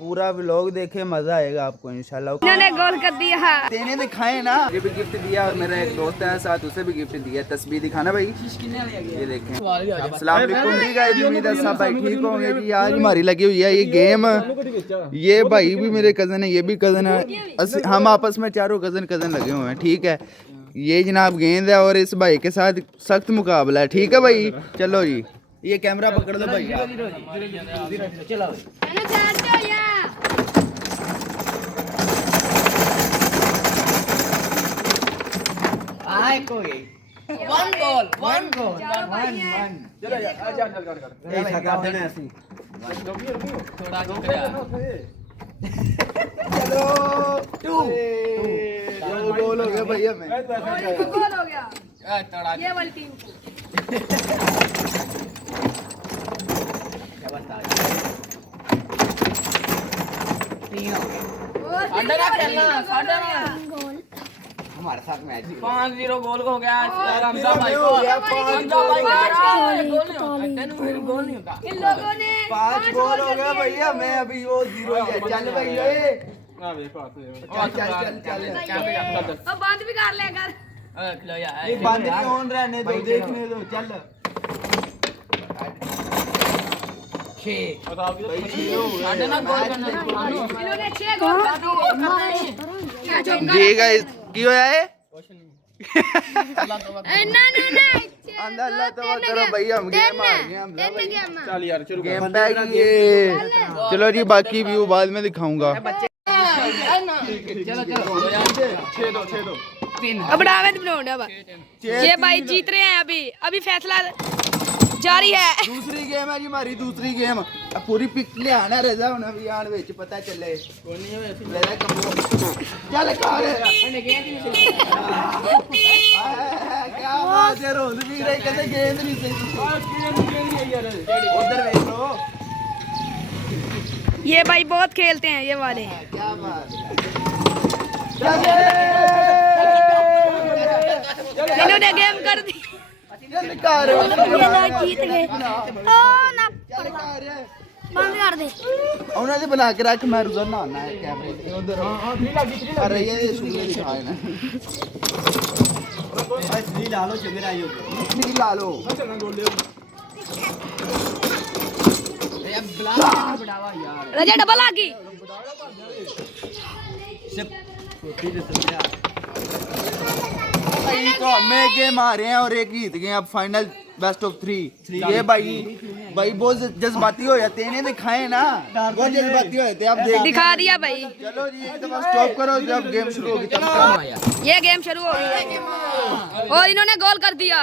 पूरा व्लॉग देखे, मजा आएगा आपको इंशाल्लाह। इन्होंने गोल कर दिया, तेने दिखाए ना, ये भी गिफ्ट दिया और मेरा एक दोस्त है साथ, उसे भी गिफ्ट दिया। तस्वीर दिखाना भाई, ये देखें। अस्सलाम वालेकुम जी गाइस, उम्मीद है सब भाई ठीक होंगे जी। आज हमारी लगी हुई है ये गेम, ये भाई भी मेरे कज़न है, ये भी कज़न है, हम आपस में चारों कज़न लगे हुए हैं, ठीक है। ये जनाब गेंद है और इस भाई के साथ सख्त मुकाबला है, ठीक है भाई। चलो जी, ये कैमरा पकड़ लो भाई। गोल हो गया भैया, मैं गोल हो गया ये वाली टीम को। हमारे साथ मैच 5-0 गोल हो गया। हमजा भाई को गोल नहीं होता। इन लोगों ने 5 गोल हो गया भैया, मैं अभी वो 0 है। चल भैया, चल अब बंद भी कर ले कर। ये बंद नहीं ऑन रहने दो, देखने दो। चल इन्होंने 6 गोल कर दिए। जी गाइस, की होया है? ना अल्लाह तौबा करो भैया, हम गेम हार गए। हम चल यार चलो गेम बैक ये। चलो जी, बाकी व्यू बाद में दिखाऊंगा। अब डावें बनाओ। ये भाई जीत रहे हैं, अभी फैसला जारी है। दूसरी गेम है जी हमारी, दूसरी गेम। अब पूरी पिक ले आना रजा होना भी आन विच पता चले। मेरा कमो चल कार क्या बात है, रोंद भी रही कहते गेंद नहीं सही। उधर देख लो, ये भाई बहुत खेलते हैं ये वाले। क्या बात। इन्होंने गेम कर दी, जीत गए। बंद कर दे, ਉਹਨਾਂ ਦੇ ਬਣਾ ਕੇ ਰੱਖ, ਮੈਂ ਰੋਜ਼ਾਨਾ ਆਣਾ ਹੈ ਕੈਮਰੇ ਤੇ ਉਧਰ। ਅਰੇ ਇਹ ਸ਼ੁਗਰ ਦਿਖਾਏ ਨਾ, नहीं ला लो चल मेरा ਨਹੀਂ ਲਾ ਲੋ। रजा डबल आ गई। तो हमें गेम आ रहे हैं और एक जीत गए। अब फाइनल बेस्ट ऑफ 3। ये भाई बहुत जज्बाती हो जाते हैं, दिखाए ना, बहुत जज्बाती हो जाते हैं। अब देख दिखा दिया भाई। चलो जी, एक दफा स्टॉप करो, जब गेम शुरू होगी तब। ये गेम शुरू हो गई और इन्होंने गोल कर दिया।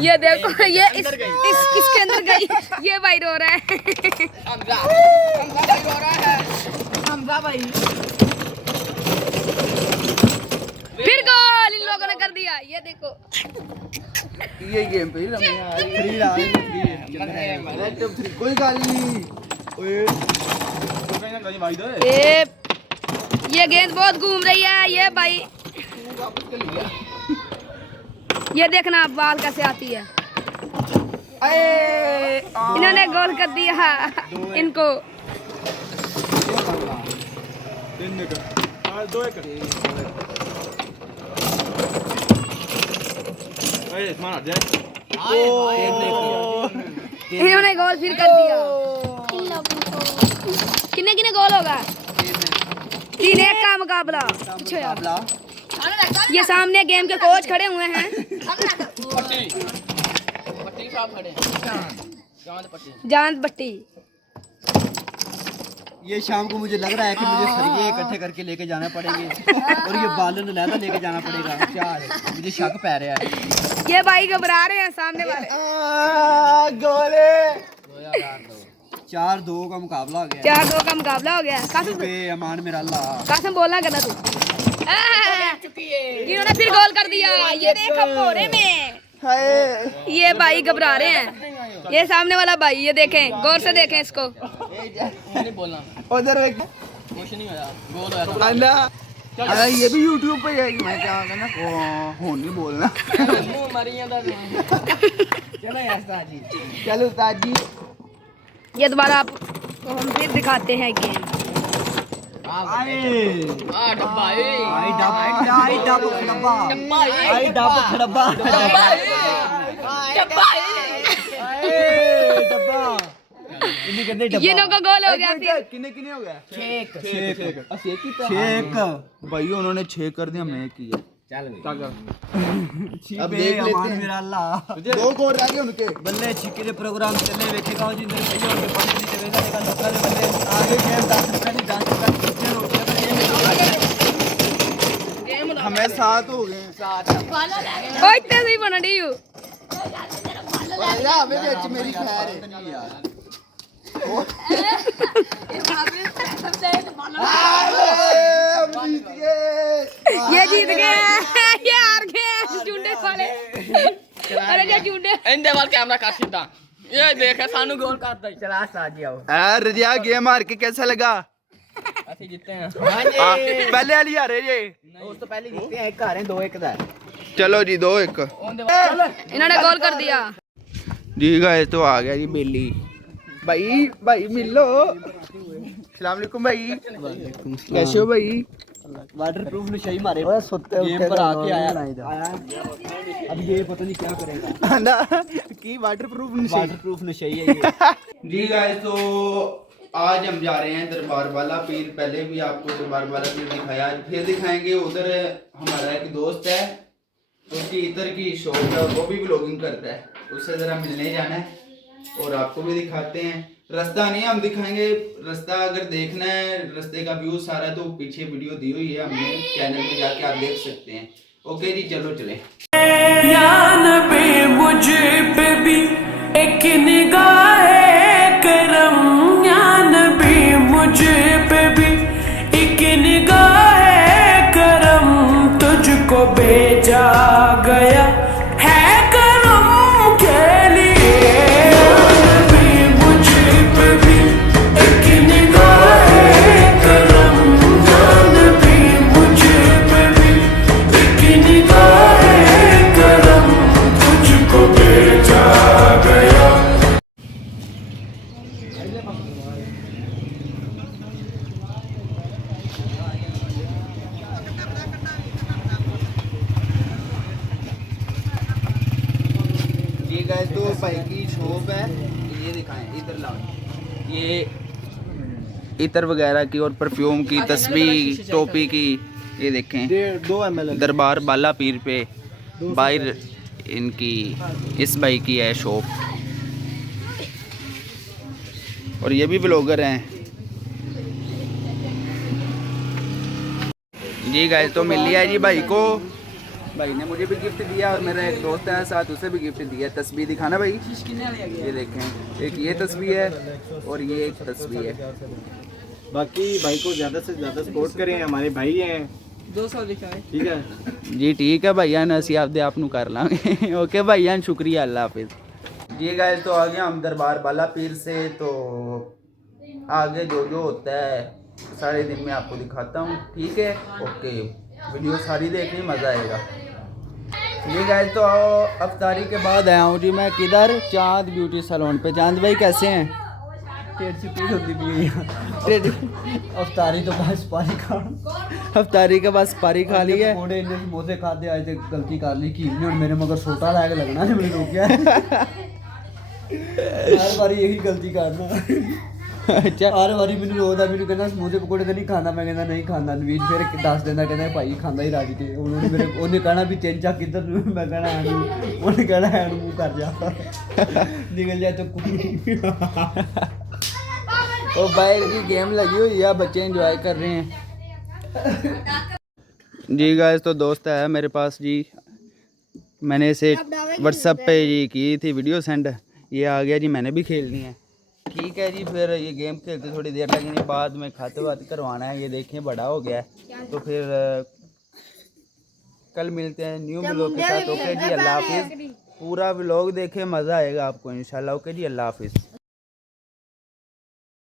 ये देखो, ये इसके अंदर गई। ये भाई रो रहा है। हमजा भाई फिर गोल इन लोगों ने कर दिया। ये देखो, ये गेम पे कोई गल नहीं। ये गेंद बहुत घूम रही है। ये भाई, ये देखना बाल कैसे आती है। इन्होंने गोल कर दिया इनको। इन्होंने गोल फिर कर दिया। कितने कितने गोल होगा? 3-1 का मुकाबला। ये सामने गेम के कोच खड़े हुए हैं। जान पट्टी। ये शाम को मुझे लग रहा है कि मुझे सरिये इकट्ठे करके लेके जाना पड़ेंगे और ये बालन लहदा लेके जाना पड़ेगा। क्या है, मुझे शक पै रहा है। ये भाई घबरा रहे हैं सामने वाले। गोले 4-2 का मुकाबला हो गया। 4-2 का मुकाबला हो गया। कासिम अमान मेरा अल्लाह, कासिम बोलना कहना तू। इन्होंने फिर गोल कर दिया। ये देखो पोरे में। ये भाई घबरा रहे हैं। ये सामने वाला भाई, ये देखें, गौर से देखें इसको। उधर कुछ नहीं होया, गोल होया। अरे ये भी YouTube पे है। मैं क्या कहना, हो नहीं बोलना। चलो उस्ताद जी, ये दोबारा आप तो हम फिर दिखाते हैं गेम। ये लोग का गोल हो गया फिर। किने किने हो गया? शेक भाई उन्होंने 6 कर दिया, मैं किया। अब देख लेते हैं मेरा अल्लाह 2 गोल रह गए उनके। बल्ले छिके दे प्रोग्राम चले वेखेगा जिंदे सही हो के पढ़ने नहीं देगा लेकिन लोਕਾਂ ਦੇ बल्ले आगे गेम 10 रुपए नहीं 10 रुपए हमें 7 हो गए। ओ इतने सही बना दी हूँ। हमें बेच मेरी खैर है यार। ये जीत गए, ये हार गए चुंडे वाले। अरे ये चुंडे इंदे वाल कैमरा काट सीधा ये देख सानू गोल करता चला आ जाओ। रजिया गेम हार के कैसा लगा? ਅਸੀਂ ਜਿੱਤੇ हैं पहले वाली हारे ये। ਉਸ ਤੋਂ ਪਹਿਲੇ ਜਿੱਤੇ ਆ ਇੱਕ ਹਾਰੇ 2-1 ਦਾ चलो जी 2-1। इन्होंने गोल कर दिया। जी गाइस तो आ गया जी बेली। भाई मिलो। अस्सलाम वालेकुम भाई। कैसे हो भाई? वाटरप्रूफ ने सही मारे ओए सुत्ते गेम पर आके आया अब ये पता नहीं क्या करेगा ना की वाटरप्रूफ ने सही है ये जी गाइस तो आज हम जा रहे हैं दरबार वाला पीर। पहले भी आपको दरबार वाला पीर दिखाया, आज फिर दिखाएंगे। उधर हमारा एक दोस्त है, उसकी इतर की शॉप है, वो भी व्लॉगिंग करता है, उससे ज़रा मिलने जाना है और आपको भी दिखाते हैं। रास्ता नहीं हम दिखाएंगे, रास्ता अगर देखना है, रास्ते का व्यू सारा तो पीछे वीडियो दी हुई है हमने चैनल में, जाके आप देख सकते हैं। ओके जी चलो चले। या नबी मुझे पे भी एक निगाह करम, या नबी मुझे पे भी एक निगाह करम, तुझको भेजा गया है करम के लिए। या नबी मुझे पे भी एक निगाह करम, या नबी मुझे पे भी एक निगाह करम, तुझको भेजा गया। जी गाइस तो भाई की शॉप है, ये दिखाएं, इधर लाओ, ये इतर वगैरह की और परफ्यूम की, तस्बीह, टोपी की, ये देखें 2 ml दरबार बाला पीर पे बाहर इनकी इस भाई की है शॉप। और ये भी ब्लॉगर हैं। जी गाइस तो मिल लिया जी भाई को, भाई ने मुझे भी गिफ्ट दिया और मेरा एक दोस्त है साथ, उसे भी गिफ्ट दिया। तस्बीह दिखाना भाई, ये देखें, एक ये तस्बीह है और ये एक तस्बीह है। बाकी भाई को ज्यादा से ज्यादा सपोर्ट करें, हमारे भाई हैं 200 दिखाए ठीक है जी ठीक है भाईयान, असी आपदे आप नू कर लांगे। ओके भाईयान शुक्रिया, अल्लाह हाफिज। जी गाइस तो आ गया हम दरबार बाला पीर से, तो आगे जो जो होता है सारे दिन में आपको दिखाता हूँ, ठीक है? ओके वीडियो सारी देखनी, मज़ा आएगा। जी गाइस तो अफ्तारी के बाद आया हूँ जी मैं किधर, चांद ब्यूटी सैलून पे। चांद भाई कैसे हैं? पेट से पीड़ होती भी है अफ्तारी तो बस पानी खा अफ्तारी के बाद पारी खा ली है। पकोड़े इन्ने समोसे खाते आज तक गलती कर ली कि और मेरे मगर छोटा लैग लगना है, मैंने रोकिया हर बारी यही गलती करना। अच्छा हर बारी मैंने रोकदा, मैंने कहना समोसे पकोड़े तो नहीं खाना, मैं कहना नहीं खाना। नवीन फिर 10 दिन कहना भाई खांदा ही राजी के, उन्होंने मेरे उन्हें कहना भी चेंज जा किधर, मैं कहना है उन्हें कहना है मुंह कर जा निकल जाए तो कुछ तो बाहर की गेम लगी हुई है, बच्चे एंजॉय कर रहे हैं। जी गाइस तो दोस्त है मेरे पास जी, मैंने इसे व्हाट्सएप पे जी की थी वीडियो सेंड, ये आ गया जी, मैंने भी खेलनी है। ठीक है जी, फिर ये गेम खेलते थोड़ी देर लगनी, बाद में खाते वाते करवाना है। ये देखें बड़ा हो गया है, तो फिर कल मिलते हैं न्यू व्लॉग के साथ। ओके जी अल्लाह हाफिज़। पूरा व्लॉग देखें, मज़ा आएगा आपको इंशाल्लाह। ओके जी अल्लाह हाफिज़।